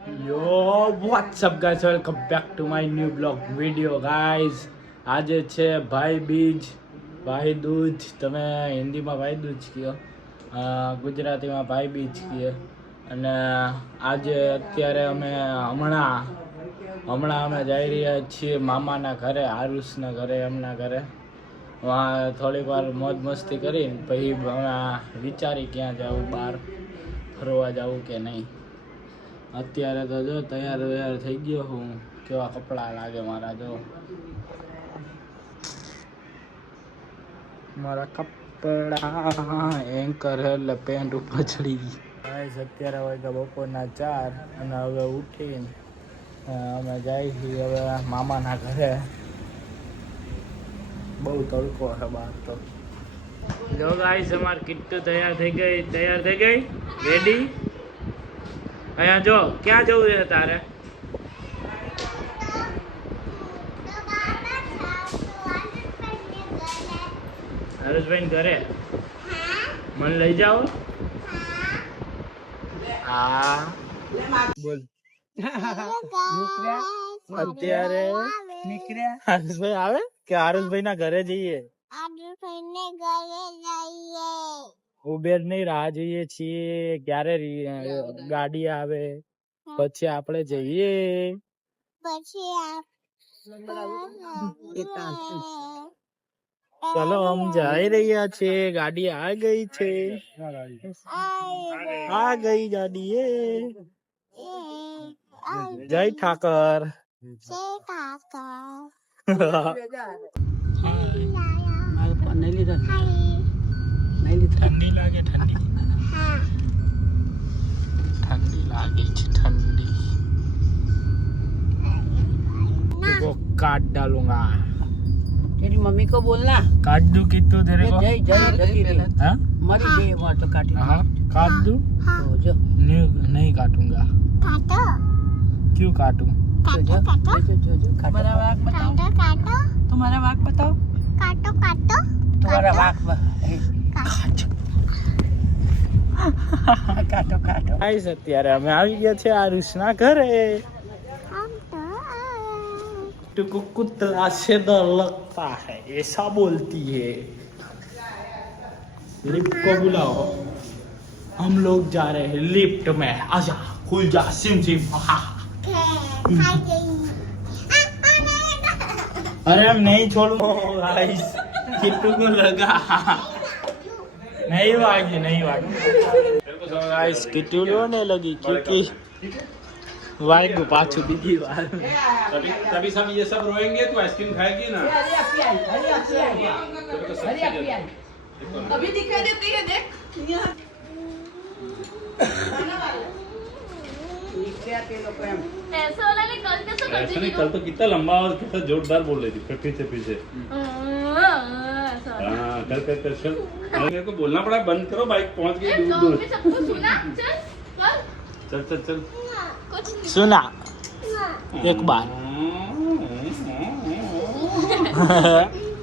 Yo, what's up guys welcome back to my my blog video guys. આજે છે ભાઈ બીજ ભાઈ દૂજ. તમે હિન્દીમાં ભાઈ દૂજ કહો ગુજરાતીમાં ભાઈ બીજ કહે અને આજે અત્યારે અમે હમણાં હમણાં અમે જઈ રહ્યા છીએ મામાના ઘરે આરુષના ઘરે એમના ઘરે. વहाँ થોડીક વાર મોજ મસ્તી કરીને પછી હમણાં વિચારી ક્યાં જવું બહાર ફરવા જવું કે નહીં. અત્યારે તો જો તૈયાર તૈયાર થઈ ગયો હું. કેવા કપડાં લાગે મારા જો. મારા કપડા એન્કર એટલે પેન્ટ ઉપર ચડી ગઈ. ગાઈસ અત્યારે વાગ્યા બપોરના ચાર અને હવે ઉઠીને અમે જાય છીએ હવે મામાના ઘરે. બહુ તડકો છે બહાર તો. જો ગાઈસ અમાર કિટ્ટુ તૈયાર થઈ ગઈ તૈયાર થઈ ગઈ? રેડી અહીંયા જો, ક્યાં જવું છે તારે? હરેશભાઈ ઘરે? મને લઈ જાઓ હા. બોલ. અત્યારે હરેશભાઈ આવે કે હરેશભાઈ ના ઘરે જઈએ. ઉબેર ની રાહ જોઈએ છીએ ક્યારે રી- ગાડી આવે પછી આપણે જઈએ ચલો હમ જઈ રહ્યા છીએ ગાડી આ ગઈ છે આ ગઈ ગાડી એ જય ઠાકર ઠંડી લાગે ઠંડી ઠંડી લાગે છે ઠંડી वो काट डालूंगा तेरी मम्मी को बोलना काट दू कितु तेरे को जय जय जल्दी रे हां मरी गई वो तो काट हां काट दू तो जो नहीं नहीं काटूंगा काटो क्यों काटूं काटो काटो जो जो काटो तुम्हारा वाक बताओ काटो काटो तुम्हारा वाक बताओ काटो काटो तुम्हारा वाक काटो કાટો કાટો ગાઈસ અત્યારે અમે આવી ગયા છે આરુષના ઘરે तुमको कुत्ता से डर लगता है ऐसा बोलती है लिफ्ट को बुलाओ हम लोग जा रहे हैं लिफ्ट में आजा खुल जा सिम सिम हा अरे हम नहीं छोड़ो गाइस किट्टू को लगा नहीं वागी नहीं वागी तो गाइस किट्टू रोने लगी क्योंकि वाइगु पाछू बीजी बार। तभी तभी सब ये सब रोएँगे तो आइसक्रीम खाएगी ना। अभी दिखाई देती है देख। यहाँ। ऐसा वाला नहीं कल कैसे थी कल तो कितना लंबा और कितना जोरदार बोल रही थी फिर पीछे पीछे। वाला हाँ कर कर कर चल। मेरे को बोलना पड़ा बंद करो बाइक पहुँच गई दूर दूर चल चल। चल सुना एक बार।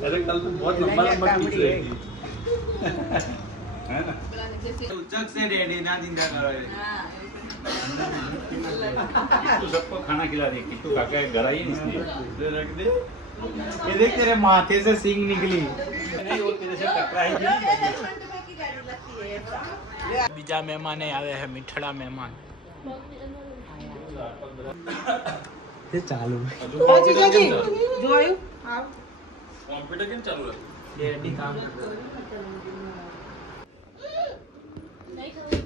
अरे कल तो बहुत लंबा लंबा खींच रही थी है ना? तो सबको खाना खिला रही किट्टू काका घर आई है इसलिए रख दे ये देख तेरे माथे से सिंग निकली नहीं वो तेरे से टकराएगी બીજા મહેમાન આવે છે મીઠડા મહેમાન તે ચાલુ जो आयु कॉम्प्यूटर કેમ ચાલુ है રેડી કામ नहीं खाओ। રેડી રહેજે हवा तो ना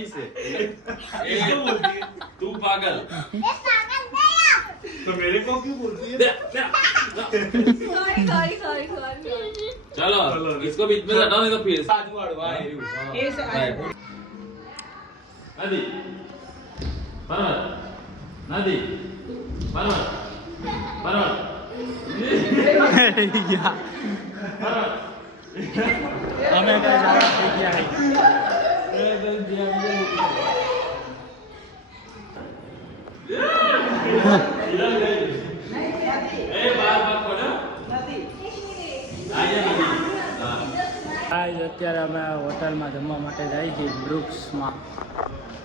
खुशी से ए तू पागल। तो मेरे को क्यों बोलती है? सॉरी सॉरी सॉरी चलो इसको बीच में हटाओ नहीं तो फिर। साजू अड़वा ए से नदी। पर्वत नदी। पर्वत पर्वत हमें तो क्या जा रहा है? અત્યારે અમે હોટલમાં જમવા માટે જાય છીએ વૃક્ષમાં.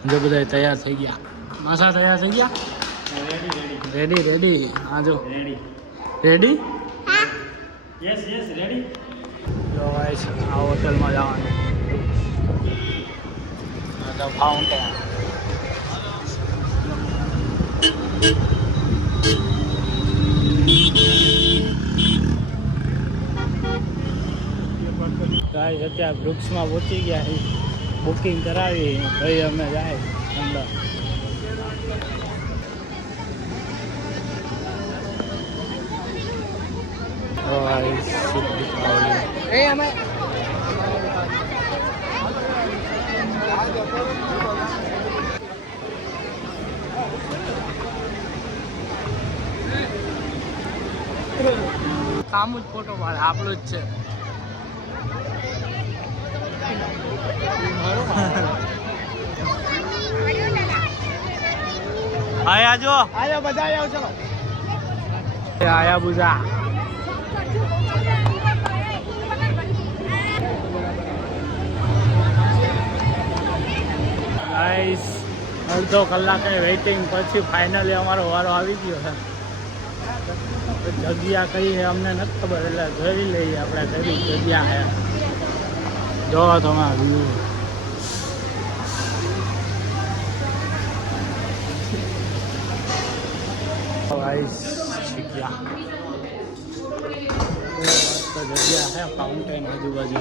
જો બધા તૈયાર થઈ ગયા. માસા તૈયાર થઈ ગયા? રેડી રેડી હા જો. Ready ready yes yes ready જો આ હોટલમાં જવાનું. આ તો ફાઉન્ટેન ગાઈઝ અત્યારે વૃક્ષમાં પહોંચી ગયા છે બુકિંગ કરાવી ભાઈ અમે જાય અંદર ગાઈઝ, શુભ દીપાવલી. કામ જ ફોટો પાડે આપણું જ છે. આયા જો. આયા બધા આયા ચલો. આયા બુઝા ગાઈસ અડધો કલાકે વેઇટિંગ પછી ફાઇનલી અમારો વારો આવી ગયો છે. જગ્યા કઈ છે અમને નથી ખબર, એટલે જોઈ લઈએ આપણે કઈ જગ્યા છે. જો તમે વ્યૂ જગ્યા. છે ફાઉન્ટેન આજુબાજુ.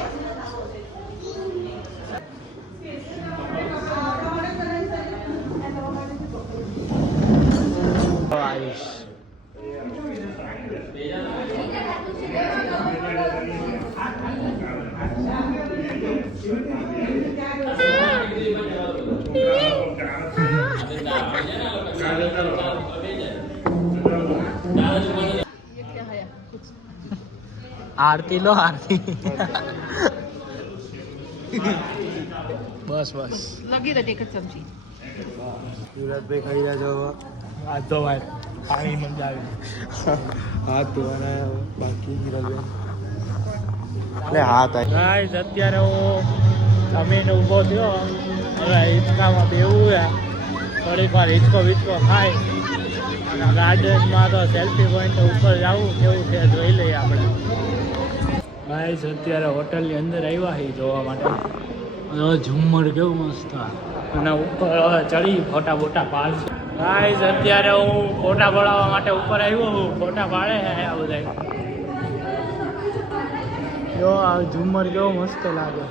આરતી લો આરતી બસ બસ લગી રહી એક જ ચમચી યુવરાજભાઈ ખાઈ રહ્યા છો હાથ ધોવાય પાણી મંજાવી હાથ ધોવાના બાકી એટલે ભાઈ ગાઈસ અત્યારે હું જમીને ઊભો થયો. હવે હિંચકામાં બેવું છે થોડીક વાર હિંચકો વિચકો ખાય અને ગાર્ડનમાં તો સેલ્ફી પોઈન્ટ ઉપર જવું કેવું છે, જોઈ લઈએ આપણે. ગાઈસ અત્યારે હોટલની અંદર આવ્યા છીએ જોવા માટે. ઝુમ્મર કેવું મસ્ત અને ઉપર ચડી ફોટા બોટા પાડશે. ગાઈસ અત્યારે હું ફોટા પડાવવા માટે ઉપર આવ્યો હું ફોટા પાડે છે આ બધા જો આ ઝુમ્મર કેવો મસ્ત લાગે.